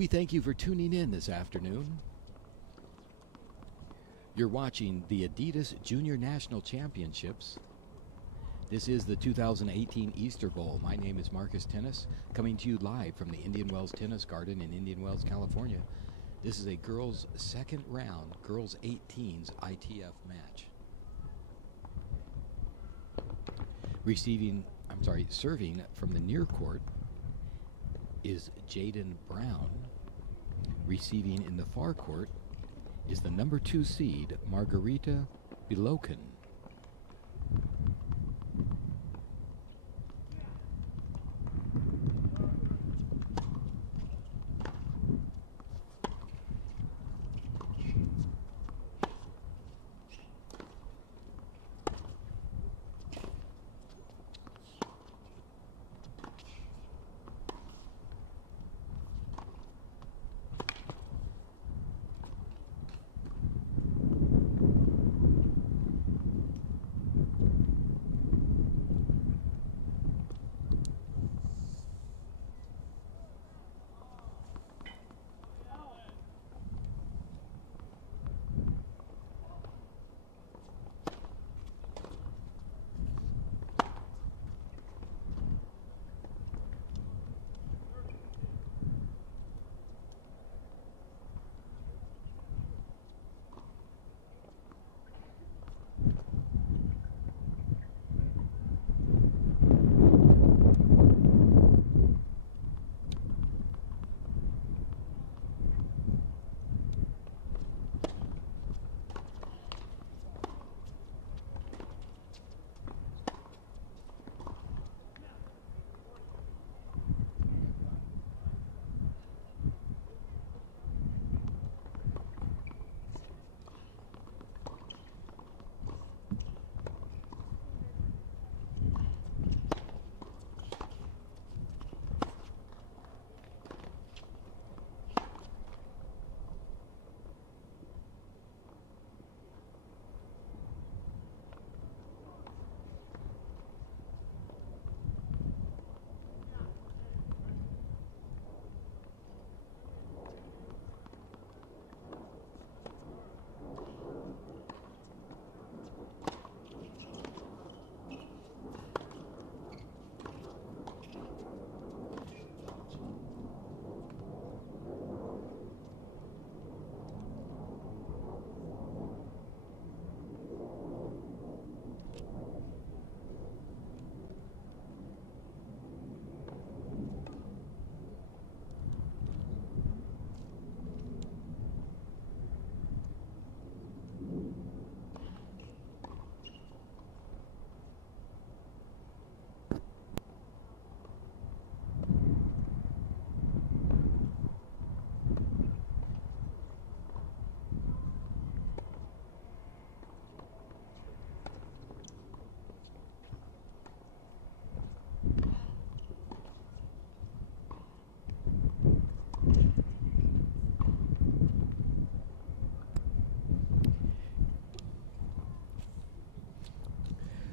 We thank you for tuning in this afternoon. You're watching the Adidas Junior National Championships. This is the 2018 Easter Bowl. My name is Marcus Tennis, coming to you live from the Indian Wells Tennis Garden in Indian Wells, California. This is a girls' second round, girls 18s ITF match. Serving from the near court is Jaedan Brown. Receiving in the far court is the number 2 seed, Margaryta Bilokin.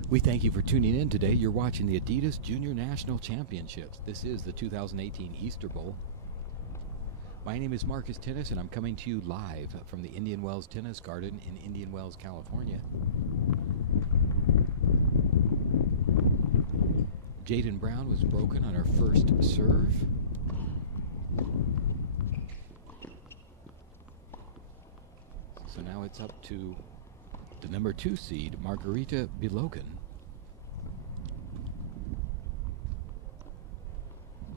We thank you for tuning in today. You're watching the Adidas Junior National Championships. This is the 2018 Easter Bowl. My name is Marcus Tennis, and I'm coming to you live from the Indian Wells Tennis Garden in Indian Wells, California. Jaedan Brown was broken on her first serve. So now it's up to the number 2 seed, Margaryta Bilokin,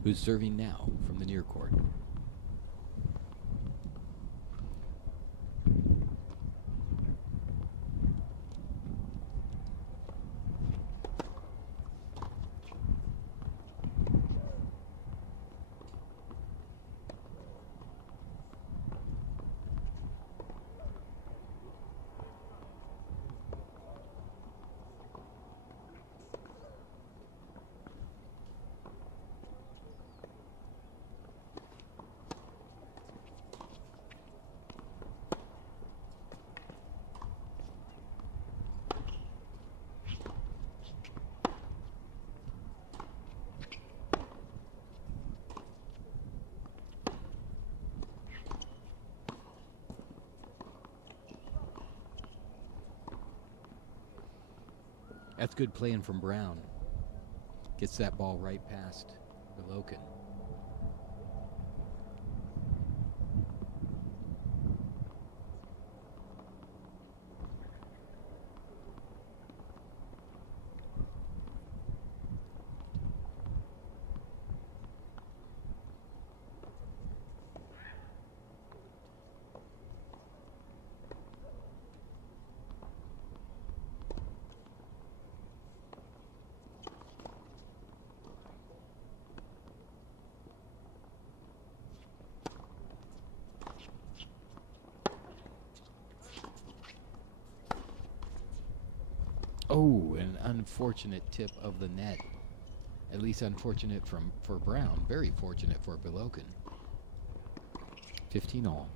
who's serving now from the near court. That's good playing from Brown. Gets that ball right past Bilokin. Oh, an unfortunate tip of the net. At least unfortunate for Brown. Very fortunate for Bilokin. 15 all.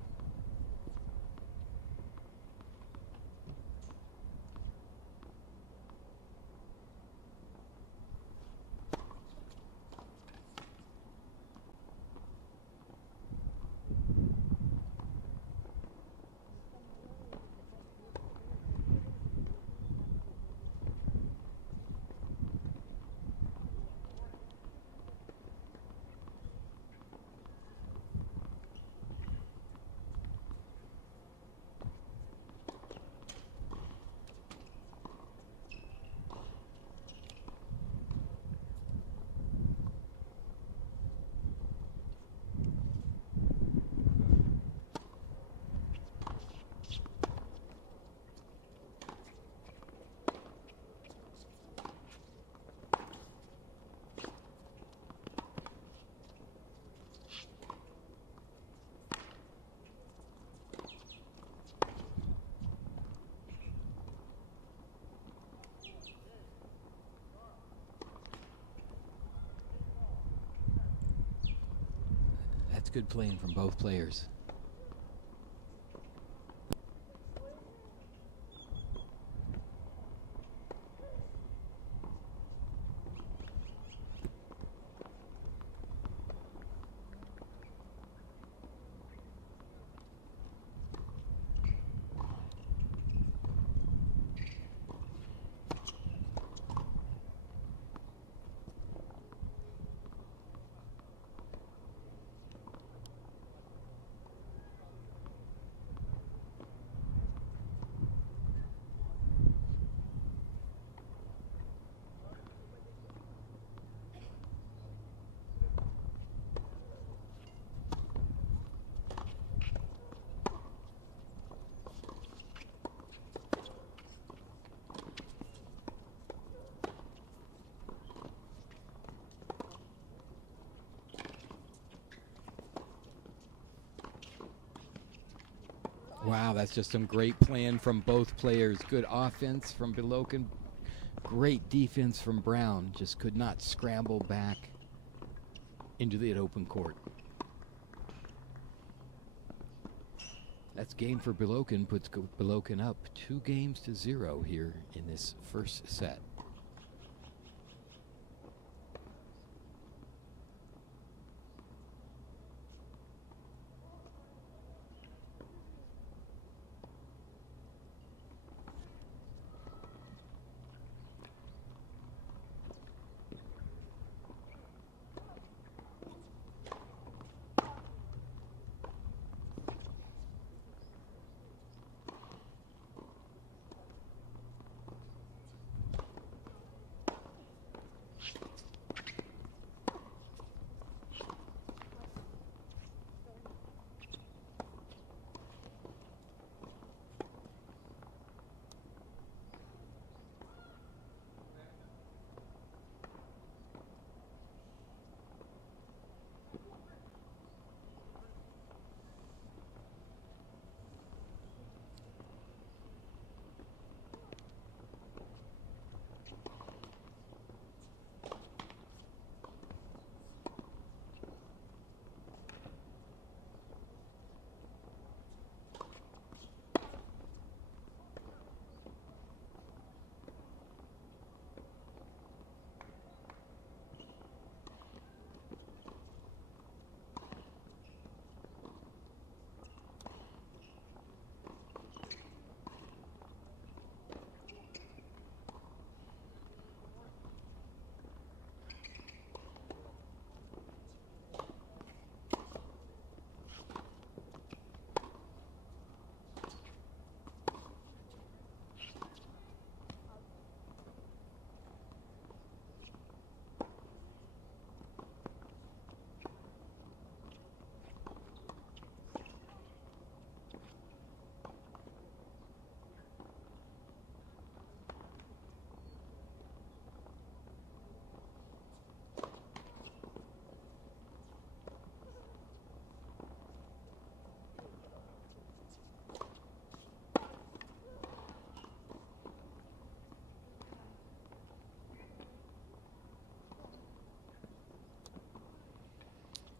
That's good playing from both players. Wow, that's just some great playing from both players. Good offense from Bilokin. Great defense from Brown. Just could not scramble back into the open court. That's game for Bilokin. Puts Bilokin up 2-0 here in this first set.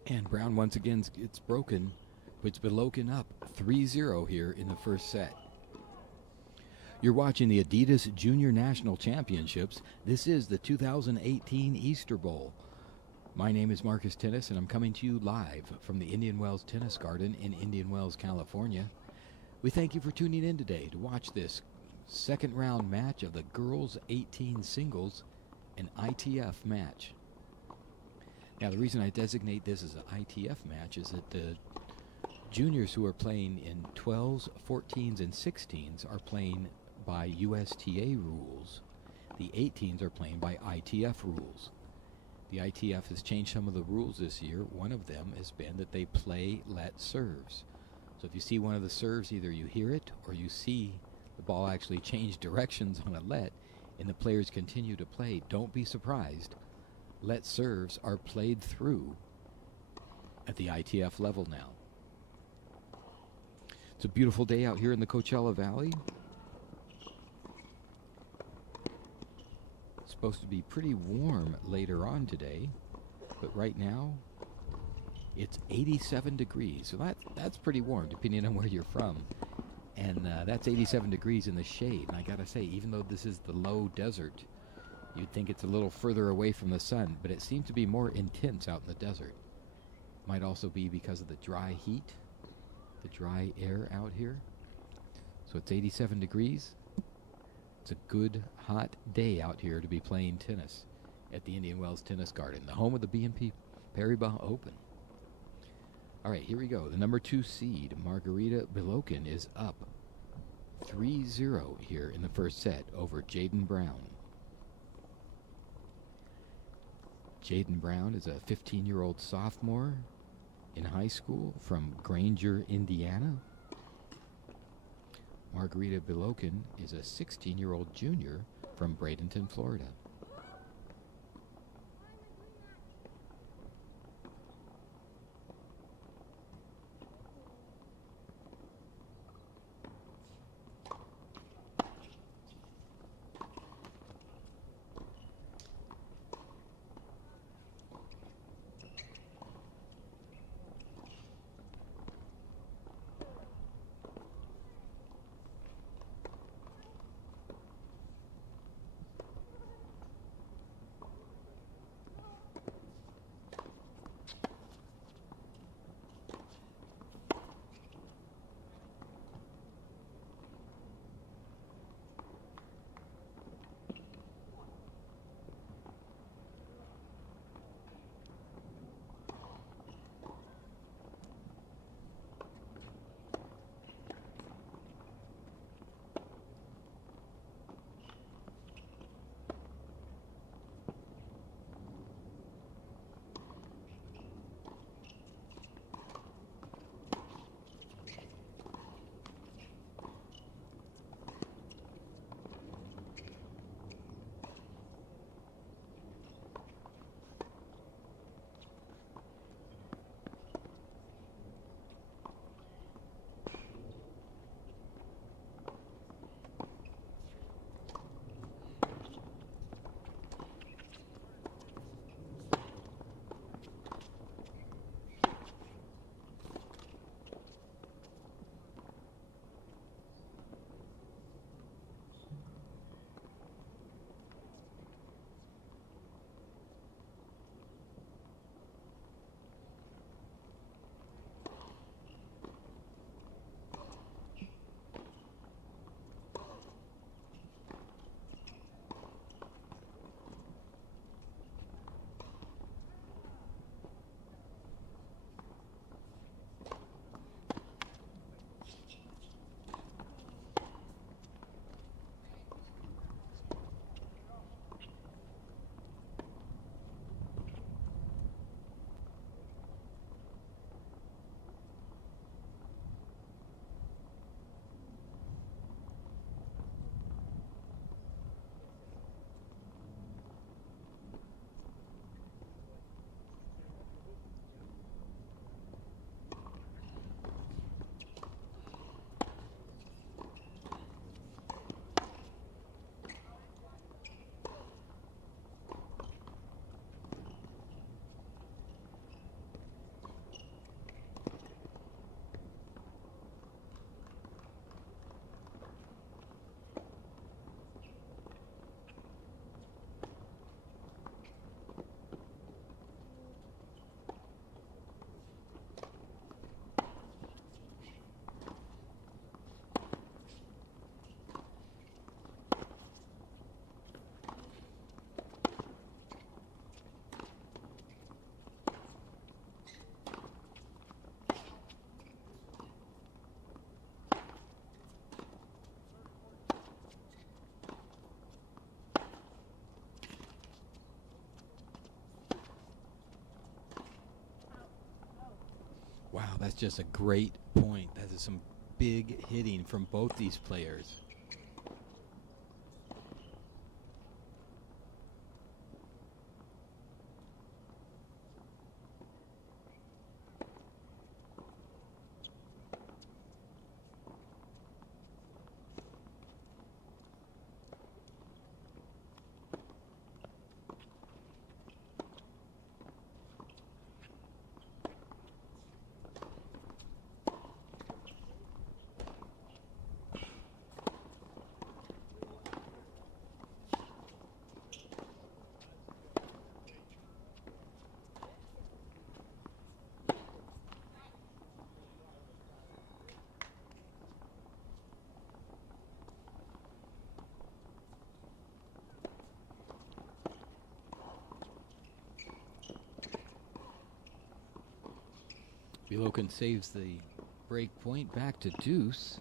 And Brown once again gets broken, puts Bilokin up 3-0 here in the first set. You're watching the Adidas Junior National Championships. This is the 2018 Easter Bowl. My name is Marcus Tennis, and I'm coming to you live from the Indian Wells Tennis Garden in Indian Wells, California. We thank you for tuning in today to watch this second round match of the girls 18 singles and ITF match. Now, the reason I designate this as an ITF match is that the juniors who are playing in 12s, 14s, and 16s are playing by USTA rules. The 18s are playing by ITF rules. The ITF has changed some of the rules this year. One of them has been that they play let serves. So if you see one of the serves, either you hear it or you see the ball actually change directions on a let, and the players continue to play, don't be surprised. Let serves are played through at the ITF level now. It's a beautiful day out here in the Coachella Valley. It's supposed to be pretty warm later on today, but right now it's 87 degrees. So that's pretty warm depending on where you're from. And that's 87 degrees in the shade. And I gotta say, even though this is the low desert, you'd think it's a little further away from the sun, but it seems to be more intense out in the desert. Might also be because of the dry heat, the dry air out here. So it's 87 degrees. It's a good, hot day out here to be playing tennis at the Indian Wells Tennis Garden, the home of the BNP Paribas Open. All right, here we go. The number 2 seed, Margaryta Bilokin, is up 3-0 here in the first set over Jaedan Brown. Jaedan Brown is a 15-year-old sophomore in high school from Granger, Indiana. Margaryta Bilokin is a 16-year-old junior from Bradenton, Florida. That's just a great point. That is some big hitting from both these players. Bilokin saves the break point, back to deuce.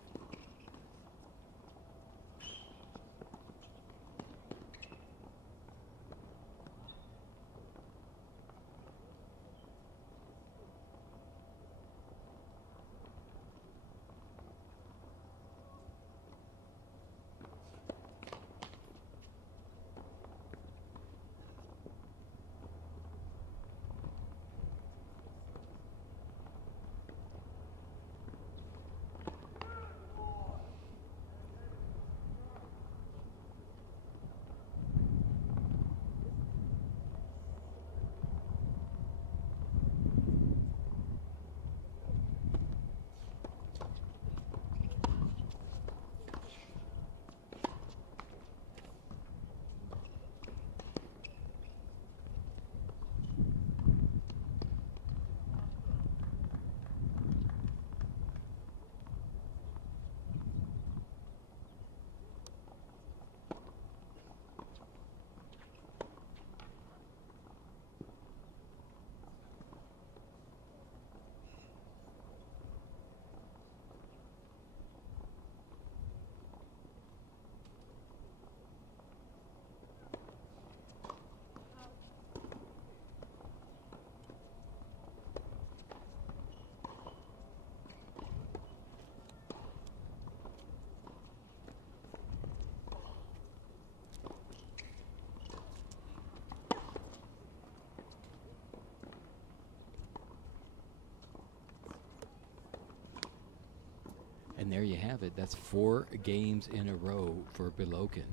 And there you have it. That's 4 games in a row for Bilokin.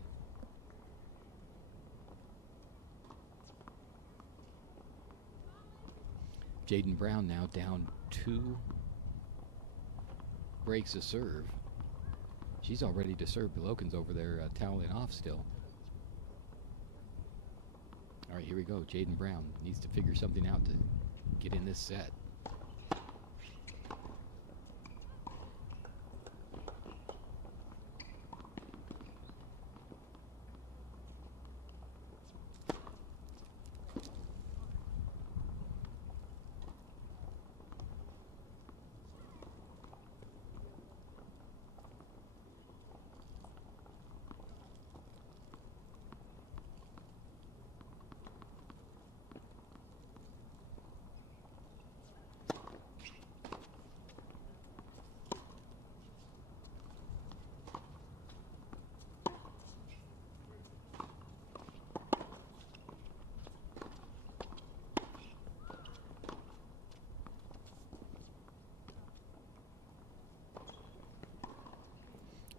Jaedan Brown now down 2 breaks a serve. She's all ready to serve. Bilokin's over there toweling off still. All right, here we go. Jaedan Brown needs to figure something out to get in this set.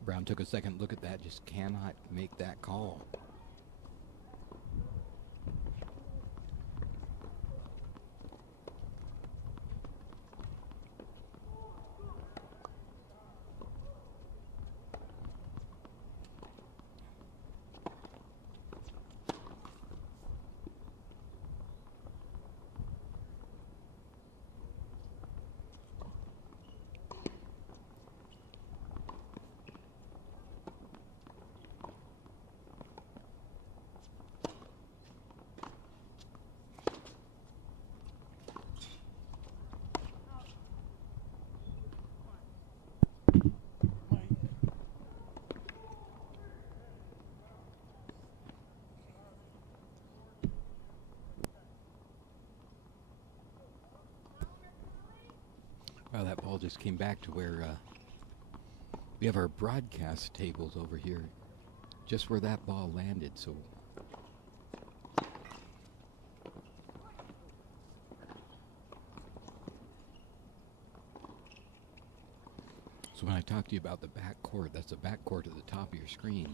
Brown took a second look at that, just cannot make that call. just came back to where we have our broadcast tables over here, just where that ball landed. So when I talk to you about the back court, that's the back court at the top of your screen,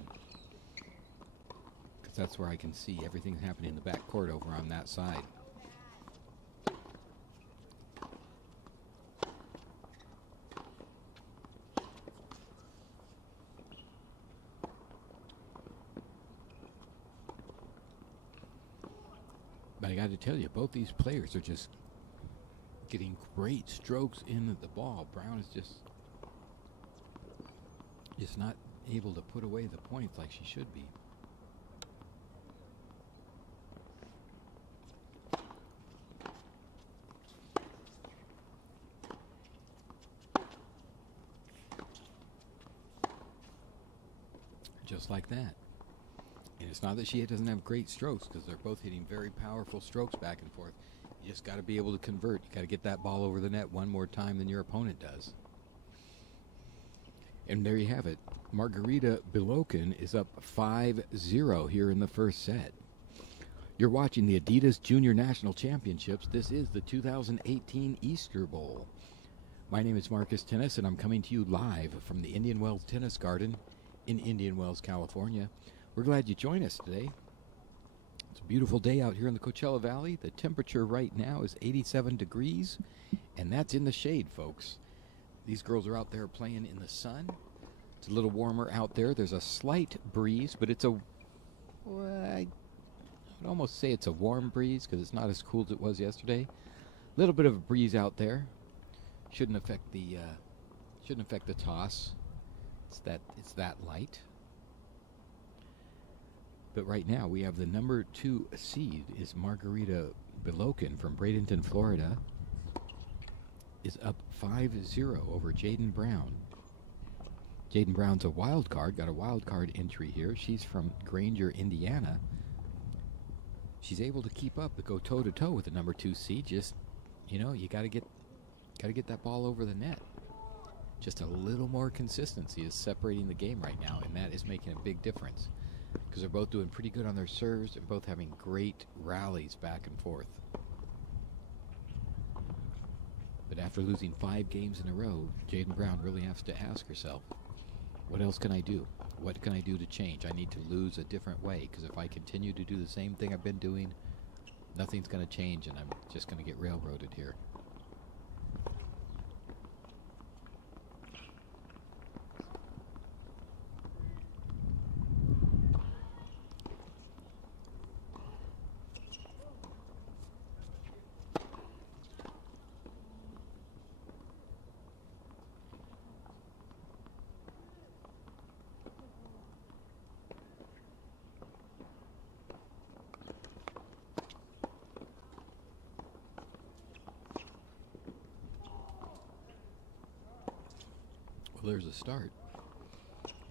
because that's where I can see everything happening in the back court over on that side. But I got to tell you, both these players are just getting great strokes into the ball. Brown is just not able to put away the points like she should be. Just like that. And it's not that she doesn't have great strokes, because they're both hitting very powerful strokes back and forth. You just got to be able to convert. You got to get that ball over the net one more time than your opponent does. And there you have it. Margaryta Bilokin is up 5-0 here in the first set. You're watching the Adidas Junior National Championships. This is the 2018 Easter Bowl. My name is Marcus Tennis, and I'm coming to you live from the Indian Wells Tennis Garden in Indian Wells, California. We're glad you joined us today. It's a beautiful day out here in the Coachella Valley. The temperature right now is 87 degrees, and that's in the shade, folks. These girls are out there playing in the sun. It's a little warmer out there. There's a slight breeze, but it's well, I would almost say it's a warm breeze, because it's not as cool as it was yesterday. A little bit of a breeze out there. Shouldn't affect the toss. It's that light. But right now we have the number 2 seed is Margaryta Bilokin from Bradenton, Florida, is up 5-0 over Jaedan Brown. Jaedan Brown's a wild card, got a wild card entry here. She's from Granger, Indiana. She's able to keep up, to go toe to toe with the number 2 seed. Just, you got to get that ball over the net. Just a little more consistency is separating the game right now, and that is making a big difference, because they're both doing pretty good on their serves and both having great rallies back and forth. But after losing 5 games in a row, Jaedan Brown really has to ask herself, what else can I do? What can I do to change? I need to lose a different way, because if I continue to do the same thing I've been doing, nothing's going to change, and I'm just going to get railroaded here. Well, there's a start.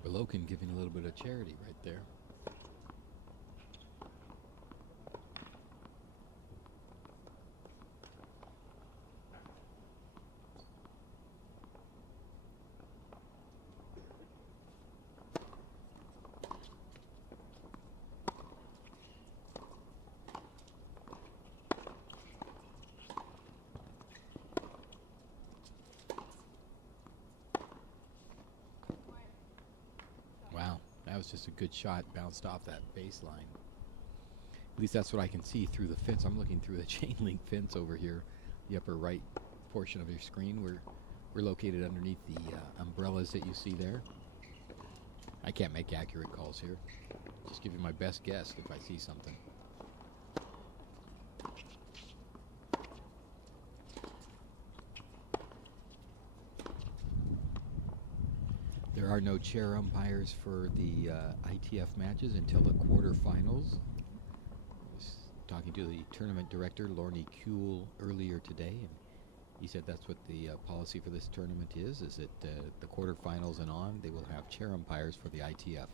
Bilokin giving a little bit of charity right there. That was just a good shot, bounced off that baseline. At least that's what I can see through the fence. I'm looking through the chain link fence over here, the upper right portion of your screen. We're located underneath the umbrellas that you see there. I can't make accurate calls here. Just give you my best guess if I see something. There are no chair umpires for the ITF matches until the quarterfinals. I was talking to the tournament director, Lorne Kuehl, earlier today, and he said that's what the policy for this tournament is that the quarterfinals and on, they will have chair umpires for the ITF.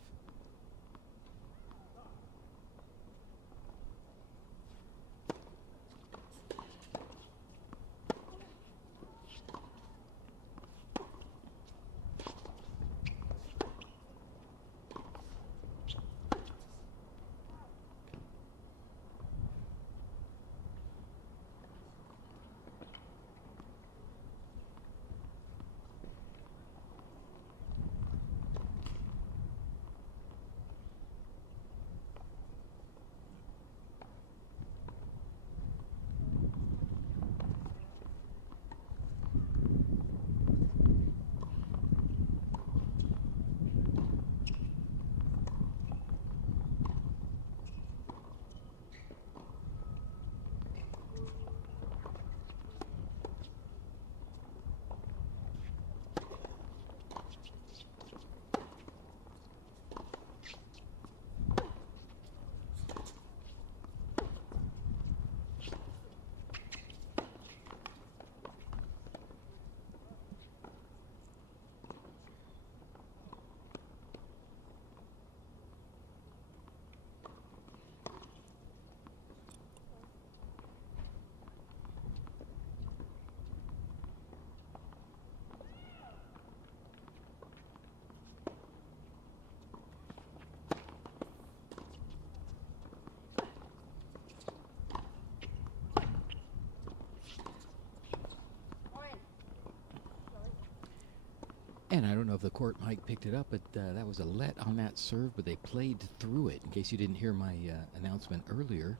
And I don't know if the court mic picked it up, but that was a let on that serve, but they played through it. In case you didn't hear my announcement earlier,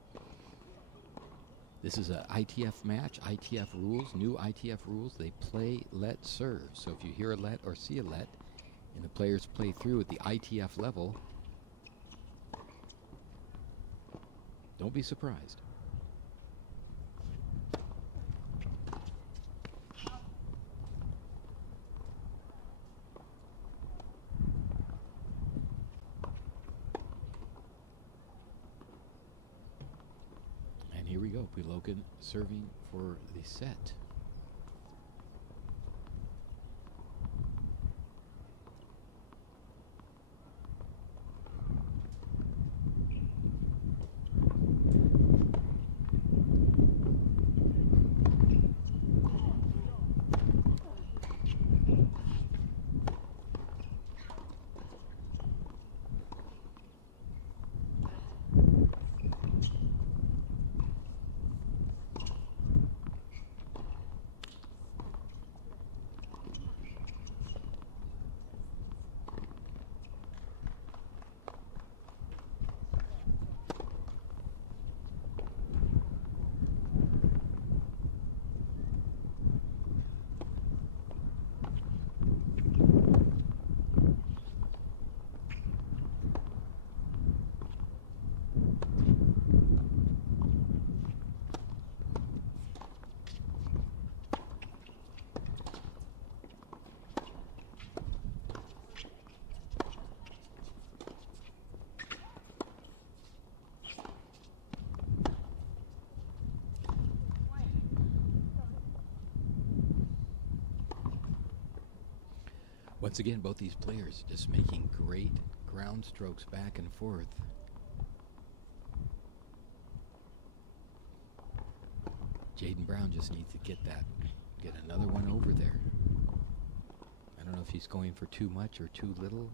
this is a ITF match, ITF rules, new ITF rules. They play, let, serve. So if you hear a let or see a let, and the players play through at the ITF level, don't be surprised. And here we go, Bilokin serving for the set. Once again, both these players just making great ground strokes back and forth. Jaedan Brown just needs to get another one over there. I don't know if he's going for too much or too little.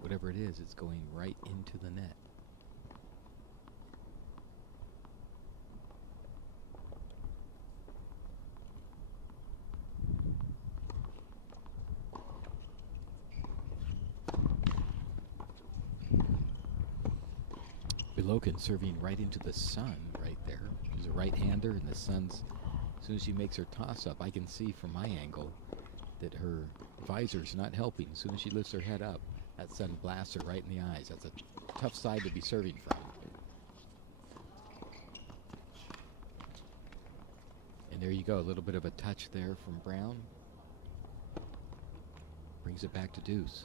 Whatever it is, it's going right into the net. Bilokin serving right into the sun right there. She's a right-hander, and the sun's, as soon as she makes her toss-up, I can see from my angle that her visor's not helping. As soon as she lifts her head up, that sun blasts her right in the eyes. That's a tough side to be serving from. And there you go, a little bit of a touch there from Brown. Brings it back to deuce.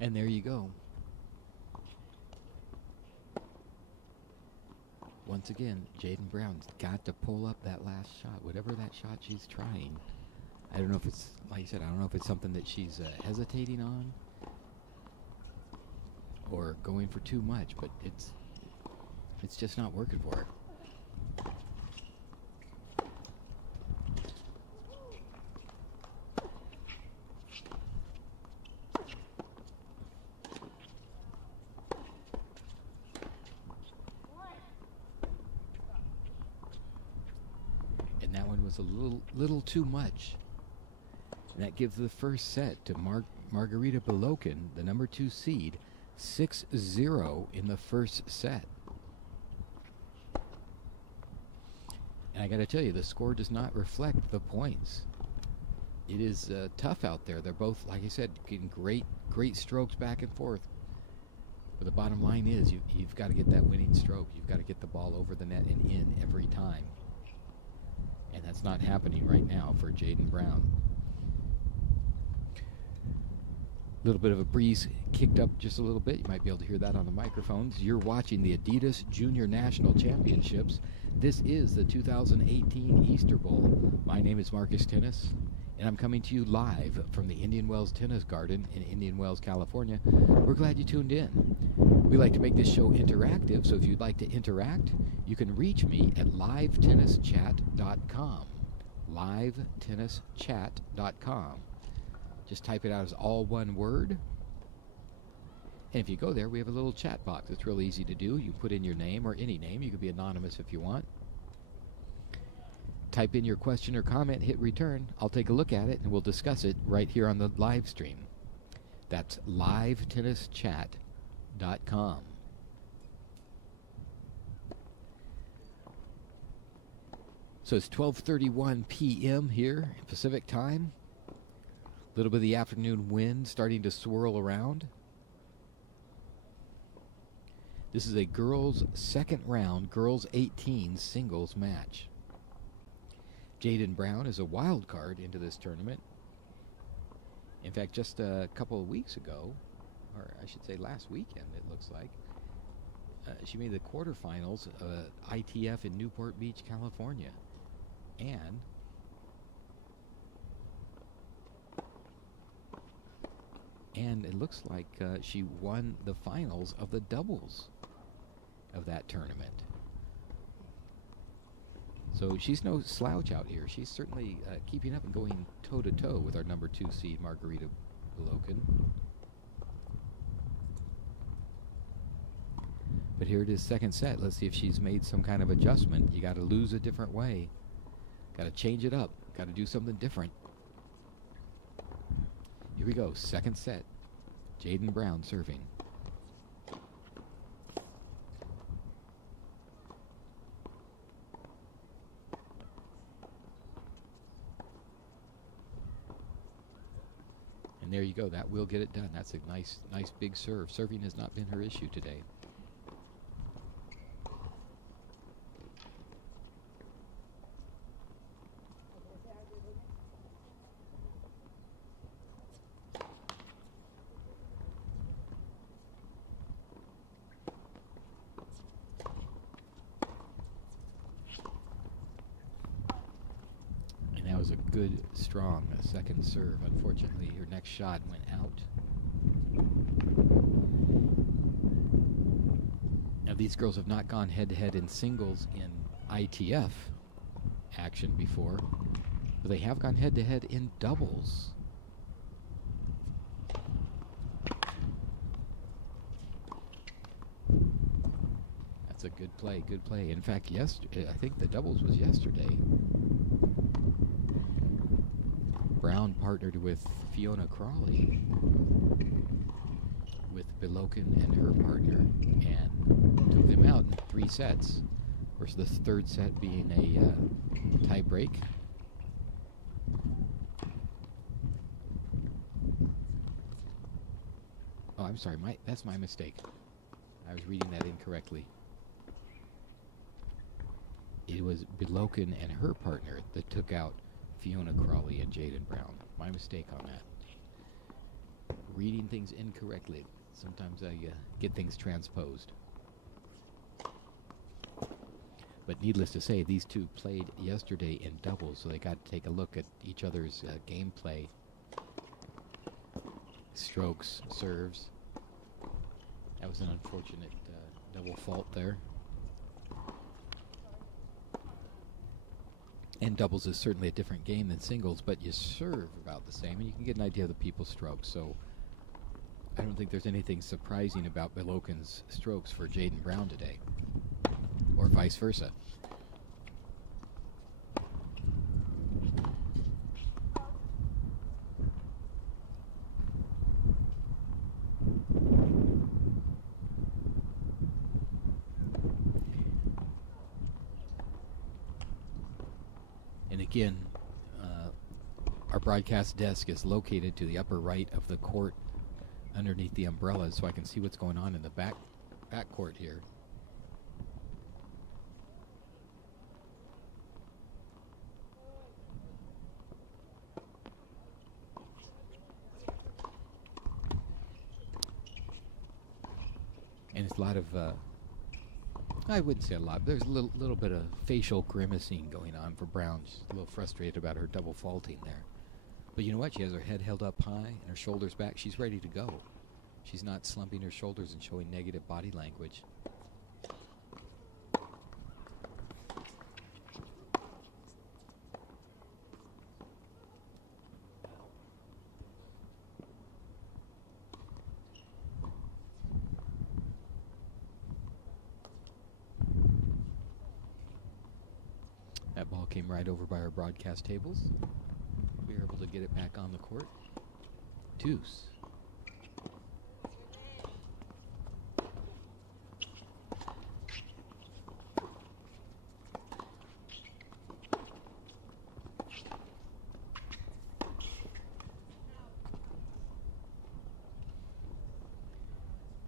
And there you go. Once again, Jaedan Brown's got to pull up that last shot, whatever that shot she's trying. I don't know if it's, like I said, I don't know if it's something that she's hesitating on or going for too much, but it's just not working for her. That one was a little too much. And that gives the first set to Margaryta Bilokin, the number 2 seed, 6-0 in the first set. And I got to tell you, the score does not reflect the points. It is tough out there. They're both, like I said, getting great strokes back and forth. But the bottom line is you've got to get that winning stroke. You've got to get the ball over the net and in every time. And that's not happening right now for Jaedan Brown. A little bit of a breeze kicked up just a little bit. You might be able to hear that on the microphones. You're watching the Adidas Junior National Championships. This is the 2018 Easter Bowl. My name is Marcus Tennis, and I'm coming to you live from the Indian Wells Tennis Garden in Indian Wells, California. We're glad you tuned in. We like to make this show interactive, so if you'd like to interact, you can reach me at livetennischat.com. livetennischat.com. Just type it out as all one word. And if you go there, we have a little chat box. It's real easy to do. You put in your name or any name. You can be anonymous if you want. Type in your question or comment, hit return. I'll take a look at it, and we'll discuss it right here on the live stream. That's livetennischat.com. So it's 12:31 p.m. here in Pacific time. A little bit of the afternoon wind starting to swirl around. This is a girls' second round, girls 18 singles match. Jaedan Brown is a wild card into this tournament. In fact, just a couple of weeks ago, or I should say last weekend, it looks like, she made the quarterfinals of ITF in Newport Beach, California. And it looks like she won the finals of the doubles of that tournament. So she's no slouch out here. She's certainly keeping up and going toe-to-toe with our number 2 seed, Margaryta Bilokin. But here it is, second set. Let's see if she's made some kind of adjustment. You got to lose a different way. Got to change it up. Got to do something different. Here we go, second set. Jaedan Brown serving. And there you go. That will get it done. That's a nice big serve. Serving has not been her issue today. A good, strong second serve. Unfortunately, her next shot went out. Now, these girls have not gone head-to-head in singles in ITF action before, but they have gone head-to-head in doubles. That's a good play, good play. In fact, yesterday, I think the doubles was yesterday. Brown partnered with Fiona Crawley, with Bilokin and her partner, and took them out in 3 sets. Of course, this third set being a tie break. Oh, I'm sorry, that's my mistake. I was reading that incorrectly. It was Bilokin and her partner that took out Fiona Crawley and Jaedan Brown. My mistake on that. Reading things incorrectly. Sometimes I get things transposed. But needless to say, these two played yesterday in doubles, so they got to take a look at each other's gameplay. Strokes, serves. That was an unfortunate double fault there. And doubles is certainly a different game than singles, but you serve about the same, and you can get an idea of the people's strokes. So I don't think there's anything surprising about Bilokin's strokes for Jaedan Brown today, or vice versa. And again, our broadcast desk is located to the upper right of the court underneath the umbrellas so I can see what's going on in the back court here. And it's a lot of, I wouldn't say a lot, but there's a little bit of facial grimacing going on for Brown. She's a little frustrated about her double faulting there. But you know what? She has her head held up high and her shoulders back. She's ready to go. She's not slumping her shoulders and showing negative body language. That ball came right over by our broadcast tables. We were able to get it back on the court. Deuce.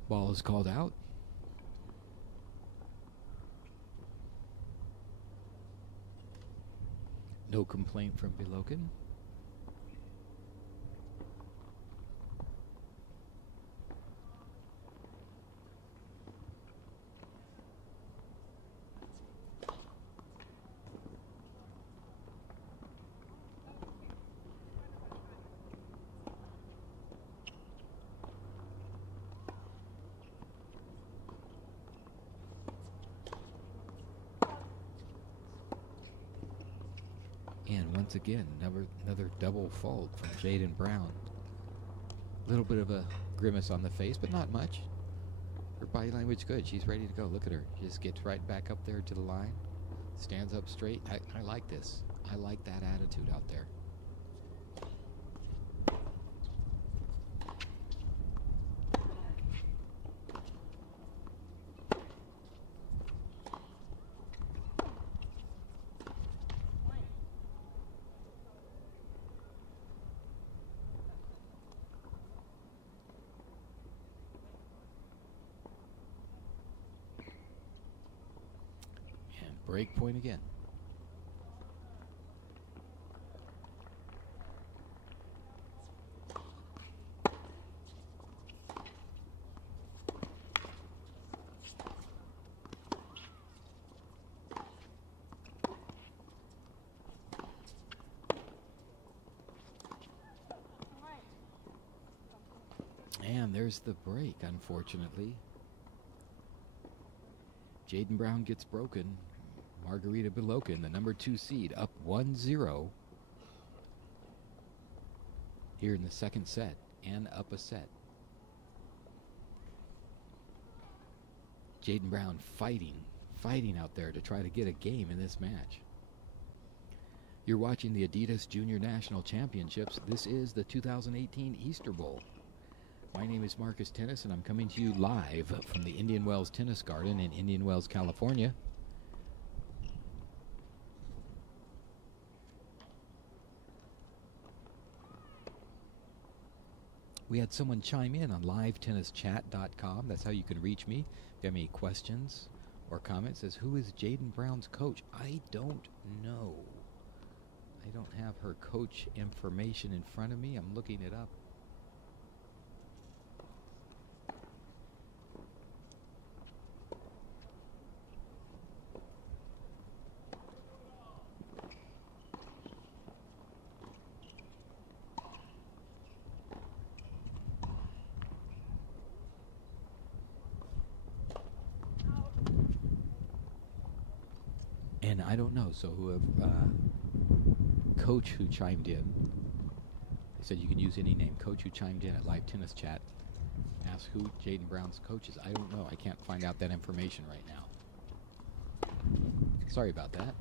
Ball is called out. No complaint from Bilokin. And once again, another double fault from Jaedan Brown. A little bit of a grimace on the face, but not much. Her body language good. She's ready to go. Look at her. She just gets right back up there to the line. Stands up straight. I like this. I like that attitude out there. Break point again. And there's the break, unfortunately. Jaedan Brown gets broken. Margaryta Bilokin, the number 2 seed, up 1-0 here in the second set and up a set. Jaedan Brown fighting out there to try to get a game in this match. You're watching the Adidas Junior National Championships. This is the 2018 Easter Bowl. My name is Marcus Tennis, and I'm coming to you live from the Indian Wells Tennis Garden in Indian Wells, California. We had someone chime in on livetennischat.com. That's how you can reach me. If you have any questions or comments, says, who is Jaedan Brown's coach? I don't know. I don't have her coach information in front of me. I'm looking it up. And I don't know, so who coach who chimed in, they said you can use any name. Coach who chimed in at Live Tennis Chat, asked who Jaedan Brown's coach is. I don't know. I can't find out that information right now. Sorry about that.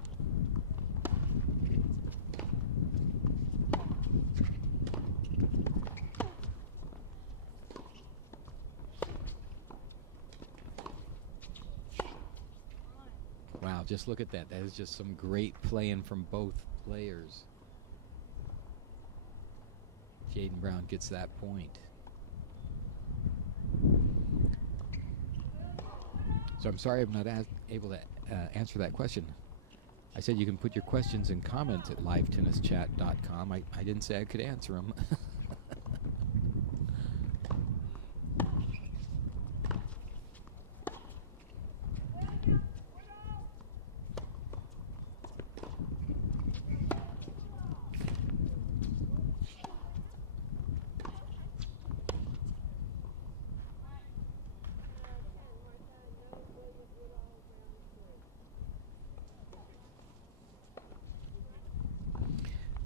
Wow, just look at that. That is just some great playing from both players. Jaedan Brown gets that point. So I'm sorry I'm not able to answer that question. I said you can put your questions and comments at livetennischat.com. I didn't say I could answer them.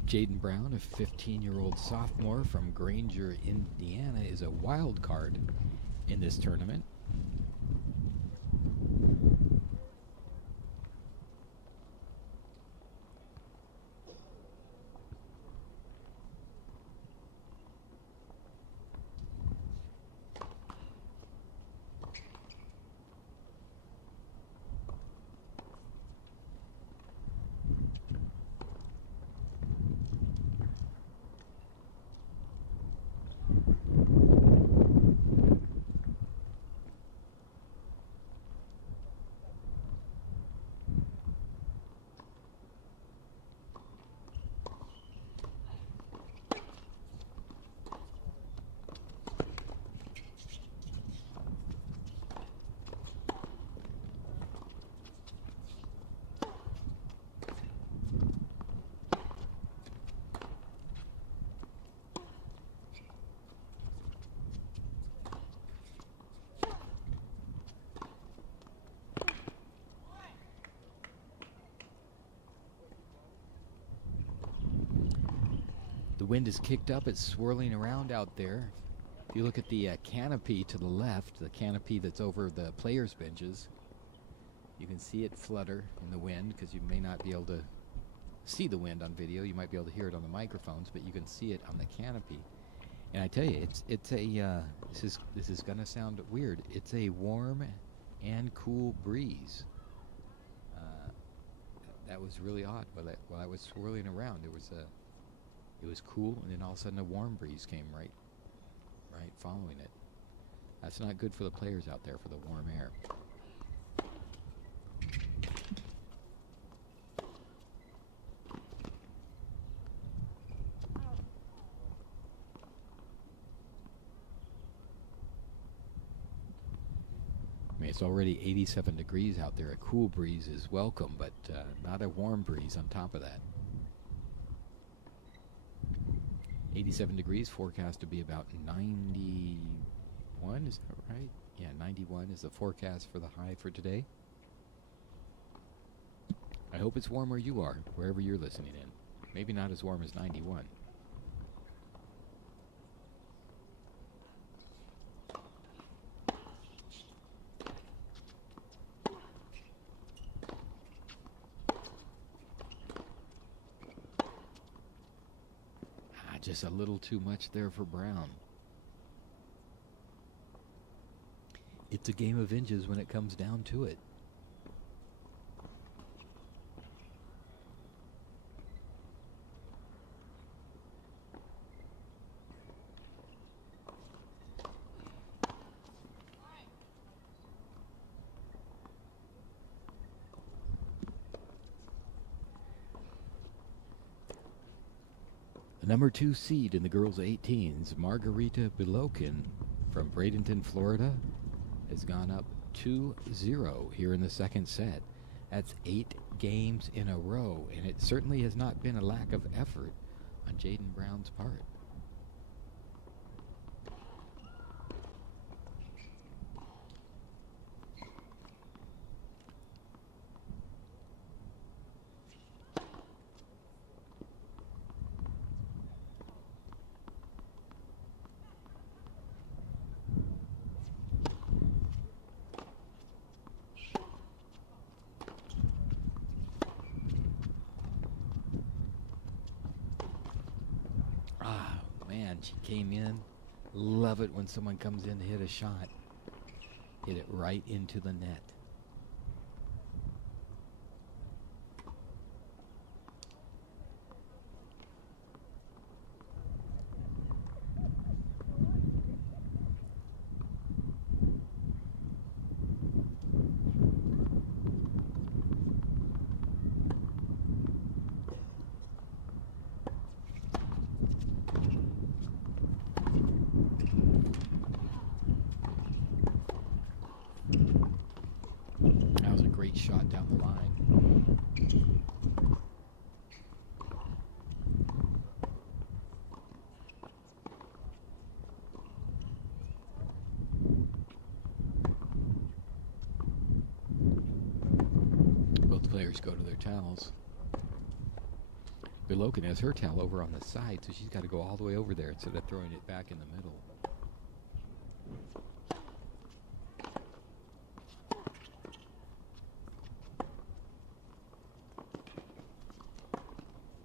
Jaedan Brown, a 15-year-old sophomore from Granger, Indiana, is a wild card in this tournament. The wind is kicked up. It's swirling around out there. If you look at the canopy to the left, the canopy that's over the players' benches, you can see it flutter in the wind because you may not be able to see the wind on video. You might be able to hear it on the microphones, but you can see it on the canopy. And I tell you, it's a this is gonna sound weird. It's a warm and cool breeze. That was really odd. While I was swirling around, it was cool, and then all of a sudden a warm breeze came right following it. That's not good for the players out there for the warm air. I mean, it's already 87 degrees out there. A cool breeze is welcome, but not a warm breeze on top of that. 87 degrees, forecast to be about 91, is that right? Yeah, 91 is the forecast for the high for today. I hope it's warm where you are, wherever you're listening in. Maybe not as warm as 91. Just a little too much there for Brown. It's a game of inches when it comes down to it. Number 2 seed in the girls' 18s, Margaryta Bilokin from Bradenton, Florida, has gone up 2-0 here in the second set. That's 8 games in a row, and it certainly has not been a lack of effort on Jaedan Brown's part. She came in. Love it when someone comes in to hit a shot. Hit it right into the net. players go to their towels. Bilokin has her towel over on the side, so she's got to go all the way over there instead of throwing it back in the middle.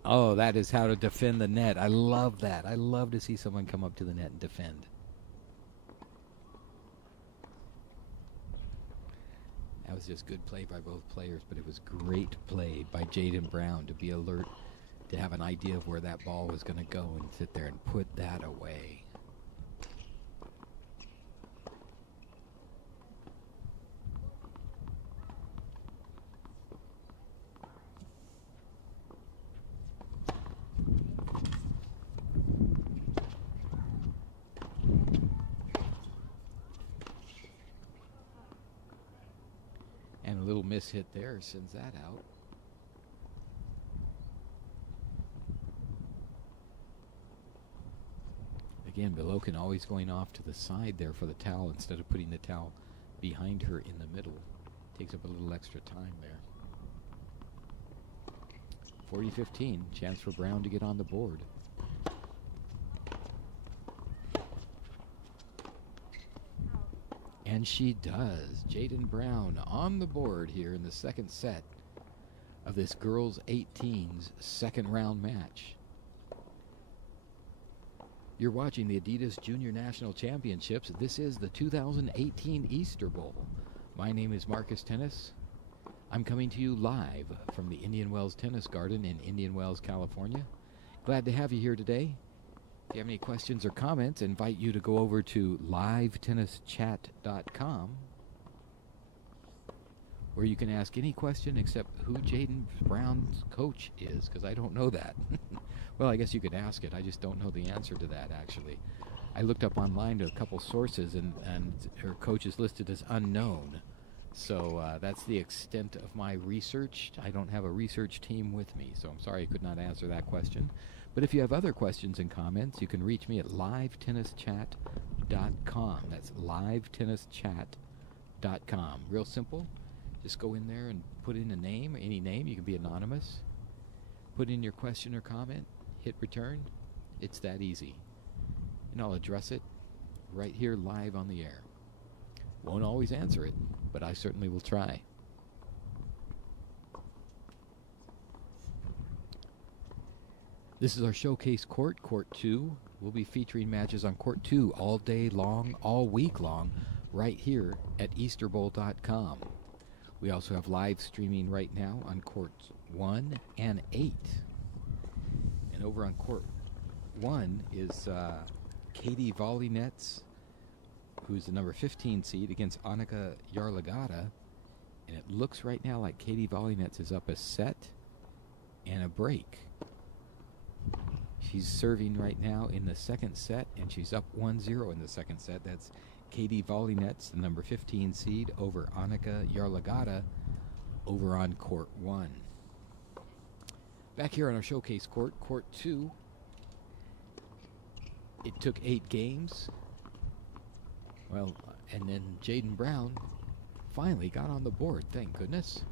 Oh, that is how to defend the net. I love that. I love to see someone come up to the net and defend. That was just good play by both players, but it was great play by Jaedan Brown to be alert, to have an idea of where that ball was going to go and sit there and put that away. And a little miss hit there sends that out. Again, Bilokin always going off to the side there for the towel instead of putting the towel behind her in the middle. Takes up a little extra time there. 40-15, chance for Brown to get on the board. And she does. Jaedan Brown on the board here in the second set of this girls 18's second round match. You're watching the Adidas Junior National Championships. This is the 2018 Easter Bowl. My name is Marcus Tennis. I'm coming to you live from the Indian Wells Tennis Garden in Indian Wells, California. Glad to have you here today. If you have any questions or comments, I invite you to go over to livetennischat.com, where you can ask any question except who Jaedan Brown's coach is, because I don't know that. Well, I guess you could ask it. I just don't know the answer to that, actually. I looked up online to a couple sources, and her coach is listed as unknown. So that's the extent of my research. I don't have a research team with me, so I'm sorry I could not answer that question. But if you have other questions and comments, you can reach me at livetennischat.com. That's livetennischat.com. Real simple. Just go in there and put in a name, any name. You can be anonymous. Put in your question or comment. Hit return. It's that easy. And I'll address it right here live on the air. Won't always answer it, but I certainly will try. This is our showcase court, Court 2. We'll be featuring matches on Court 2 all day long, all week long, right here at easterbowl.com. We also have live streaming right now on Courts 1 and 8. And over on Court 1 is Katie Volynets, who's the number 15 seed, against Annika Yarlagata. And it looks right now like Katie Volynets is up a set and a break. She's serving right now in the second set, and she's up 1-0 in the second set. That's Katie Volynets, the number 15 seed, over Annika Yarlagata over on Court 1. Back here on our showcase court, Court 2. It took 8 games. Well, and then Jaedan Brown finally got on the board, thank goodness.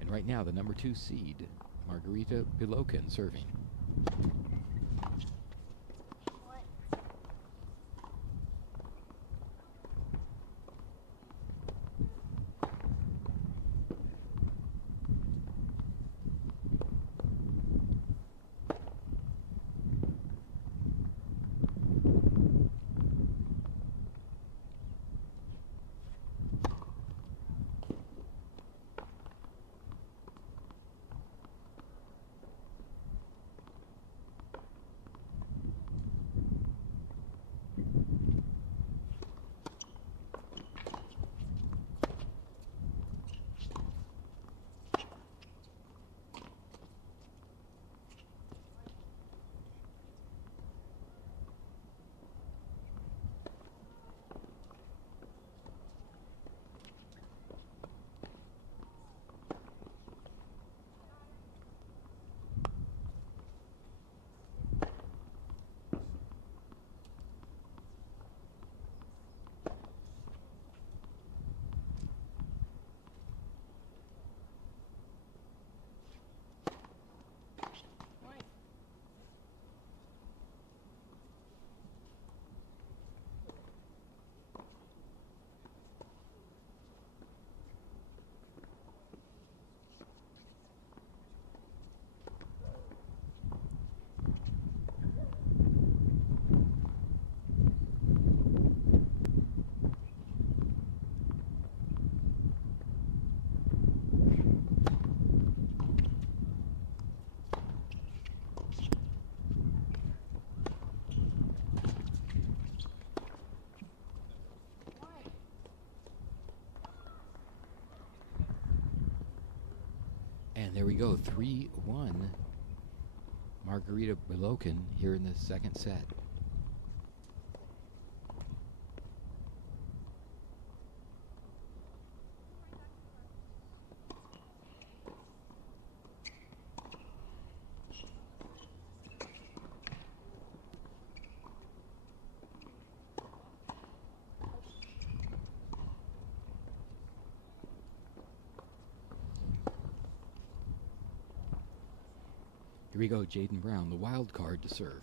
And right now, the number 2 seed, Margaryta Bilokin, serving. There we go, 3-1. Margaryta Bilokin here in the second set. Here we go, Jaedan Brown, the wild card to serve.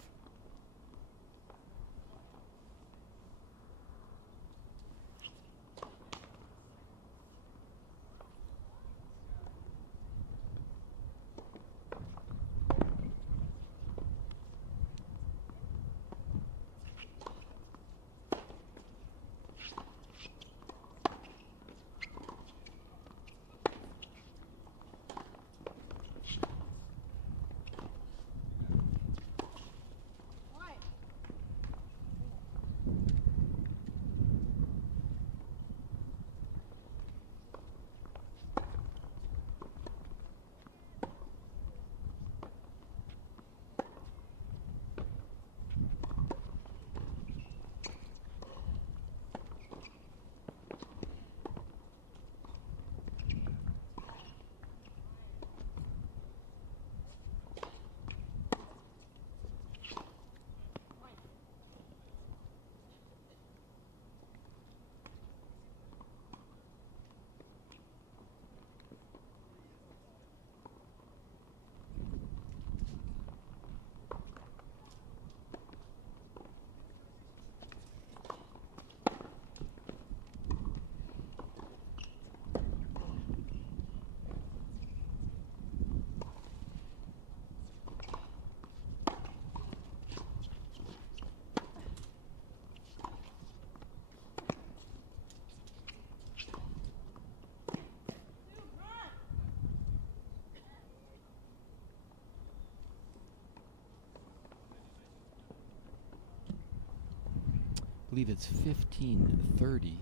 I believe it's 15:30.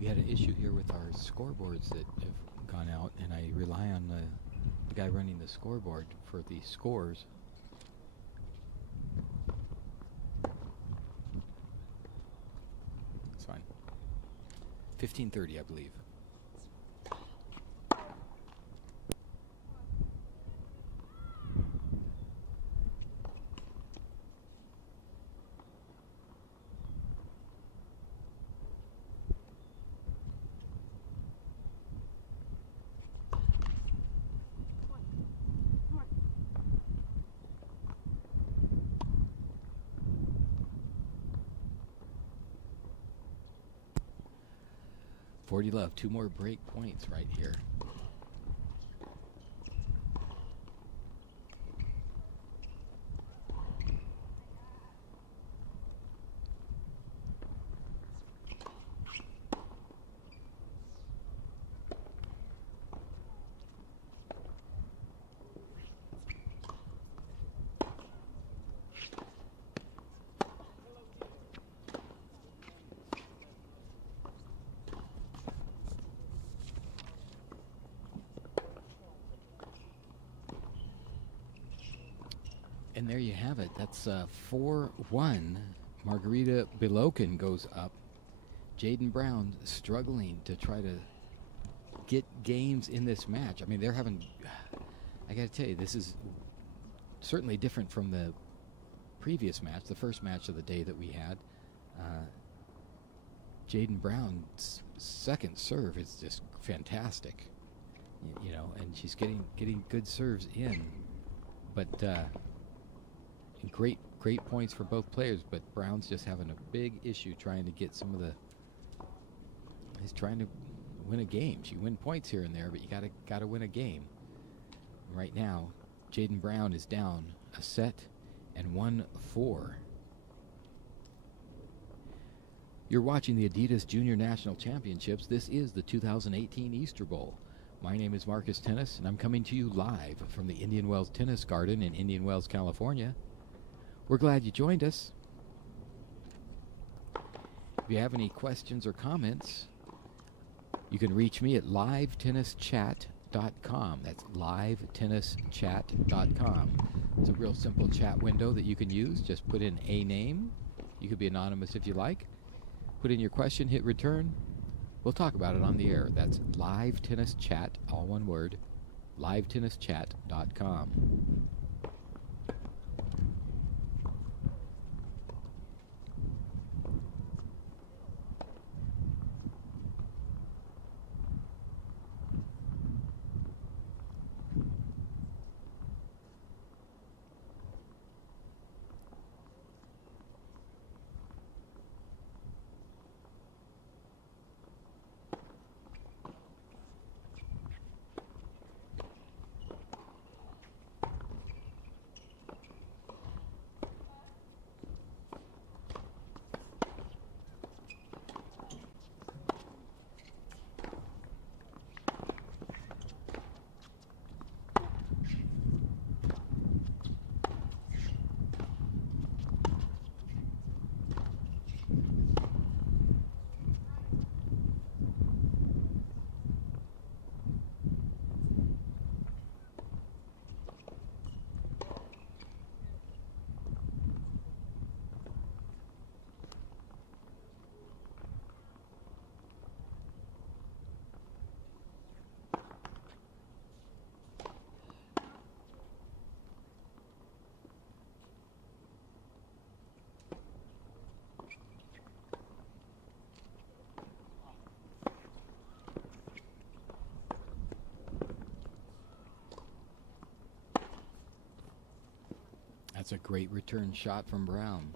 We had an issue here with our scoreboards that have gone out, and I rely on the guy running the scoreboard for the scores. It's fine. 15:30, I believe. Forty love, 2 more break points right here. And there you have it. That's 4-1. Margaryta Bilokin goes up. Jaedan Brown struggling to try to get games in this match. I mean, they're having... I got to tell you, this is certainly different from the previous match, the first match of the day that we had. Jaedan Brown's second serve is just fantastic. You know, and she's getting good serves in. But... Great points for both players, but Brown's just having a big issue trying to get some of the... He's trying to win a game. She win points here and there, but you gotta win a game. Right now, Jaedan Brown is down a set and 1-4. You're watching the Adidas Junior National Championships. This is the 2018 Easter Bowl. My name is Marcus Tennis, and I'm coming to you live from the Indian Wells Tennis Garden in Indian Wells, California. We're glad you joined us. If you have any questions or comments, You can reach me at livetennischat.com. That's livetennischat.com. It's a real simple chat window that you can use. Just put in a name. You could be anonymous if you like. Put in your question, hit return. We'll talk about it on the air. That's livetennischat, all one word, livetennischat.com. That's a great return shot from Brown.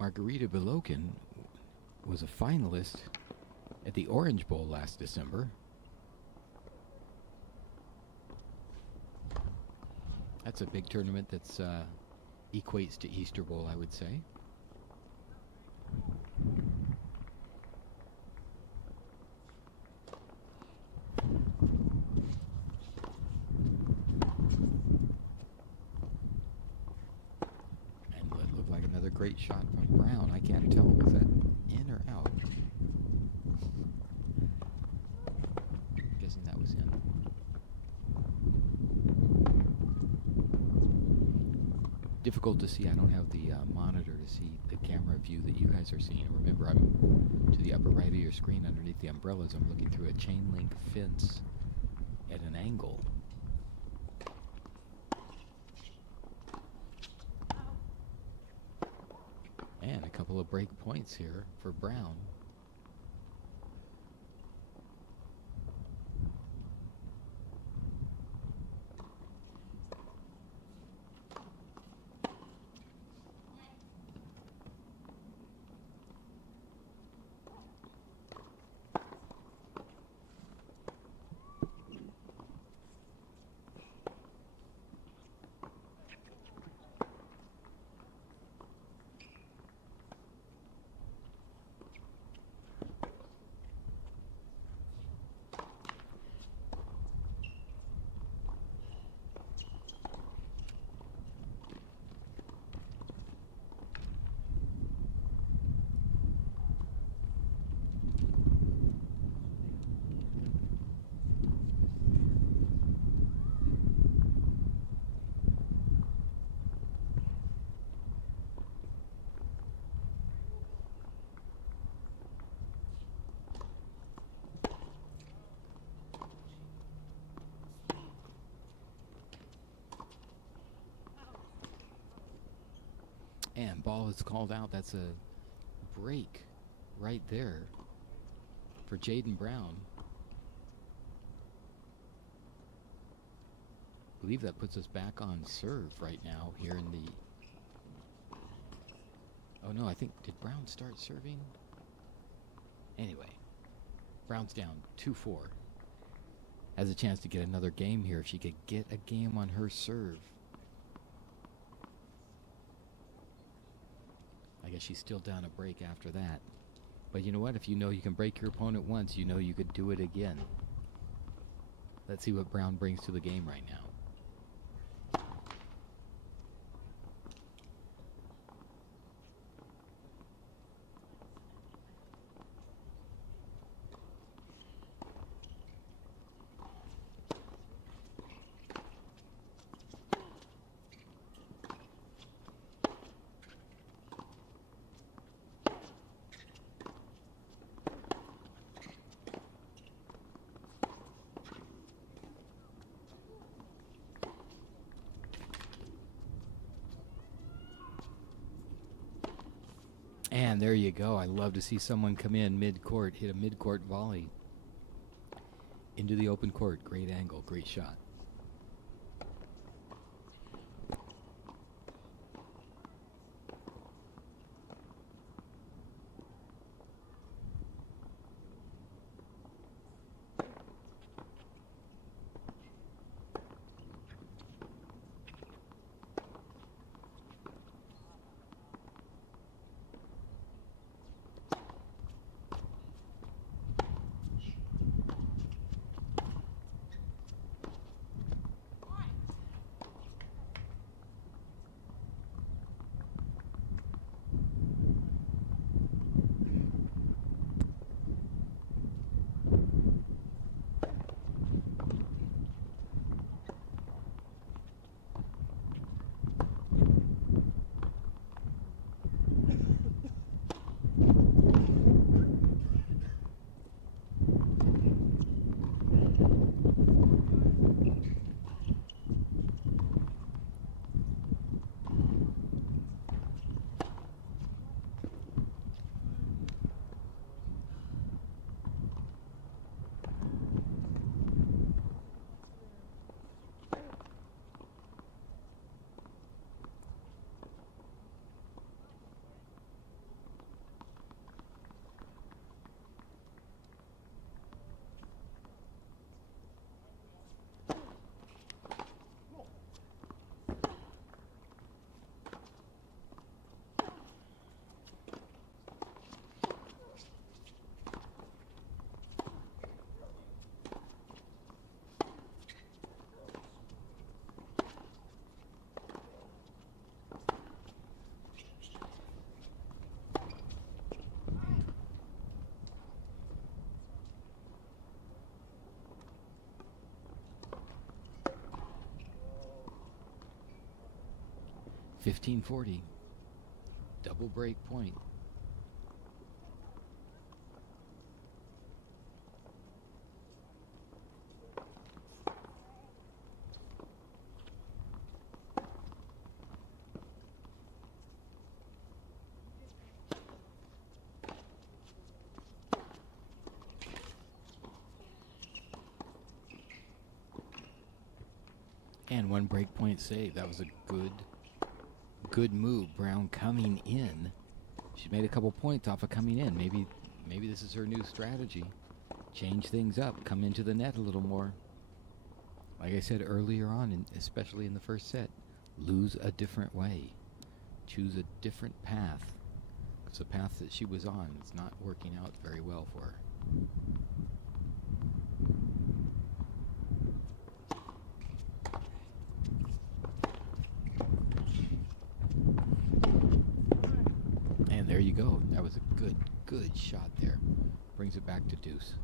Margaryta Bilokin was a finalist at the Orange Bowl last December. That's a big tournament that's equates to Easter Bowl, I would say. Great shot from Brown. I can't tell, was that in or out? I'm guessing that was in. Difficult to see. I don't have the monitor to see the camera view that you guys are seeing. Remember, I'm to the upper right of your screen underneath the umbrellas. I'm looking through a chain link fence at an angle. And a couple of break points here for Brown. And ball is called out. That's a break right there for Jaedan Brown. I believe that puts us back on serve right now here in the... Oh no, I think, did Brown start serving? Anyway, Brown's down 2-4. Has a chance to get another game here if she could get a game on her serve. I guess she's still down a break after that. But you know what? If you know you can break your opponent once, you know you could do it again. Let's see what Brown brings to the game right now. And there you go. I love to see someone come in mid-court, hit a mid-court volley into the open court. Great angle, great shot. $15.40. Double break point. And one break point save. That was a good move. Brown coming in. She made a couple points off of coming in. Maybe this is her new strategy. Change things up. Come into the net a little more. Like I said earlier on, especially in the first set, lose a different way. Choose a different path. Because the path that she was on is not working out very well for her. There you go. That was a good shot there. Brings it back to deuce.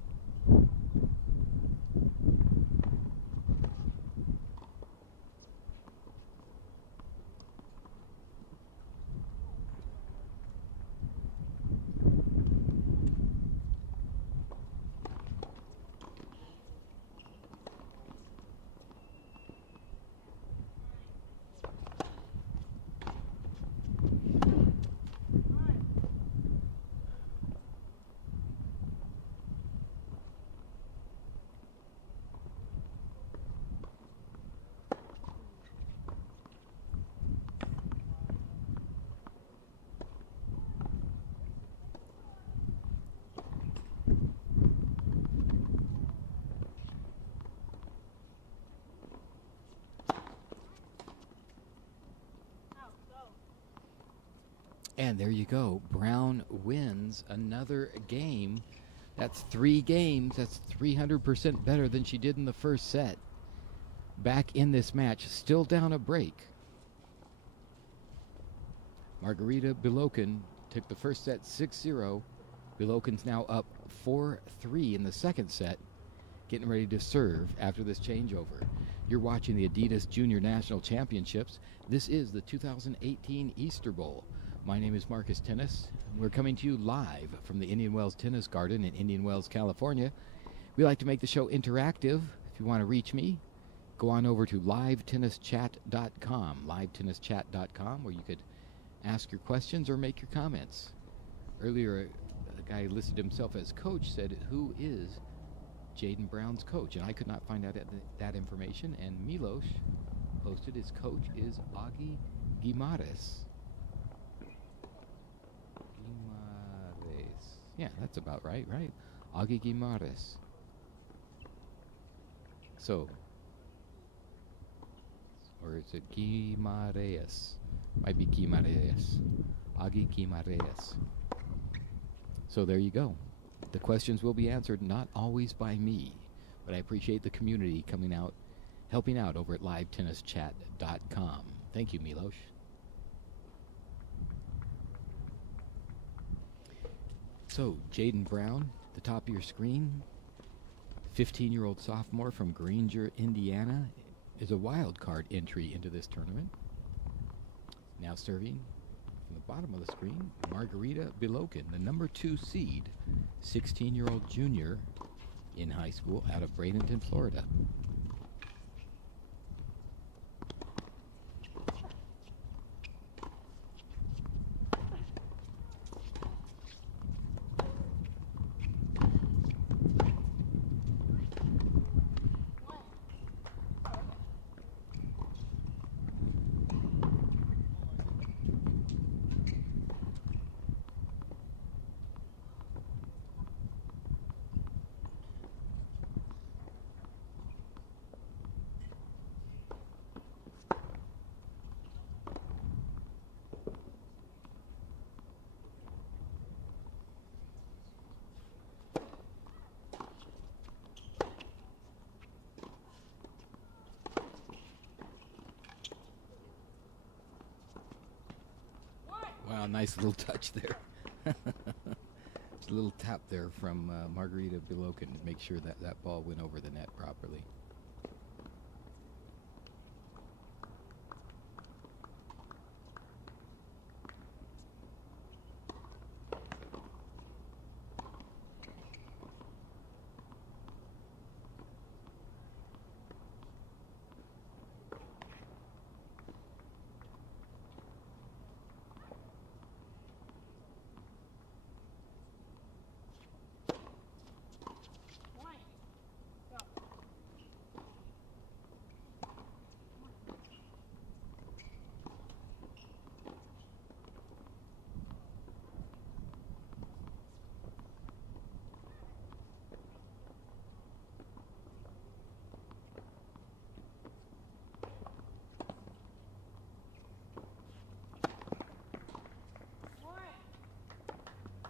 And there you go. Brown wins another game. That's 3 games. That's 300% better than she did in the first set. Back in this match, still down a break. Margaryta Bilokin took the first set 6-0. Bilokin's now up 4-3 in the second set, getting ready to serve after this changeover. You're watching the Adidas Junior National Championships. This is the 2018 Easter Bowl. My name is Marcus Tennis. We're coming to you live from the Indian Wells Tennis Garden in Indian Wells, California. We like to make the show interactive. If you want to reach me, go on over to livetennischat.com, livetennischat.com, where you could ask your questions or make your comments. Earlier, a guy who listed himself as coach said, "Who is Jaedan Brown's coach?" And I could not find out that information. And Milos posted his coach is Augie Guimares. Yeah, that's about right, right? Augie Guimares. So, or is it Guimares? Might be Guimares. Augie Guimares. So there you go. The questions will be answered not always by me, but I appreciate the community coming out, helping out over at livetennischat.com. Thank you, Milos. So, Jaedan Brown, the top of your screen, 15-year-old sophomore from Granger, Indiana, is a wild card entry into this tournament. Now serving from the bottom of the screen, Margaryta Bilokin, the number 2 seed, 16-year-old junior in high school out of Bradenton, Florida. Wow, nice little touch there. Just a little tap there from Margaryta Bilokin to make sure that that ball went over the net properly.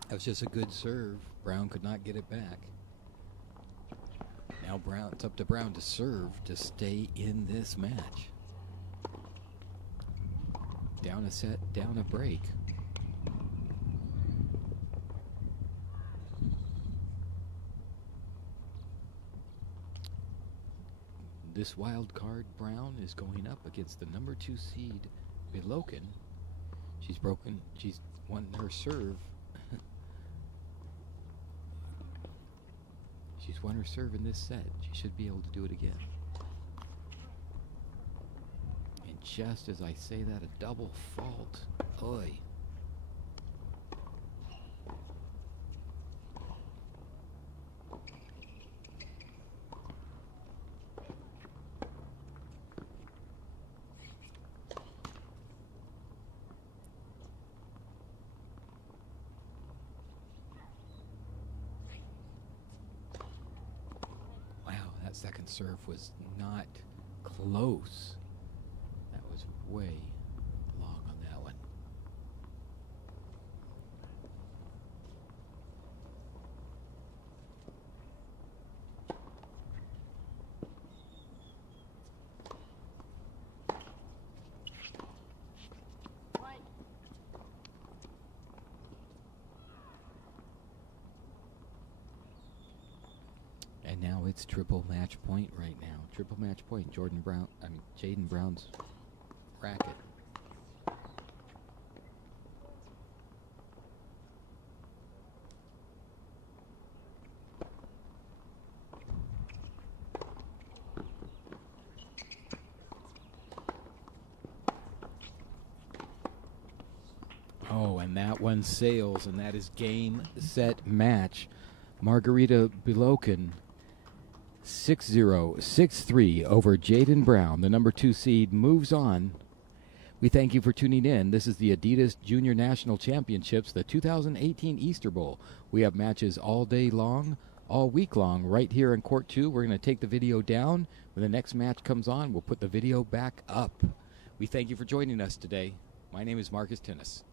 That was just a good serve. Brown could not get it back. Now Brown, it's up to Brown to serve to stay in this match. Down a set, down a break. This wild card, Brown, is going up against the number 2 seed, Bilokin. She's won her serve. She's won her serve in this set. She should be able to do it again. And just as I say that, a double fault. Oy. That second serve was not close. That was way long on that one. And now it's triple match point right now. Triple match point. Jaedan Brown's racket. Oh, and that one sails, and that is game, set, match. Margaryta Bilokin 6-0, 6-3 over Jaedan Brown. The number 2 seed moves on. We thank you for tuning in. This is the Adidas Junior National Championships, the 2018 Easter Bowl. We have matches all day long, all week long, right here in Court 2. We're going to take the video down. When the next match comes on, we'll put the video back up. We thank you for joining us today. My name is Marcus Tennis.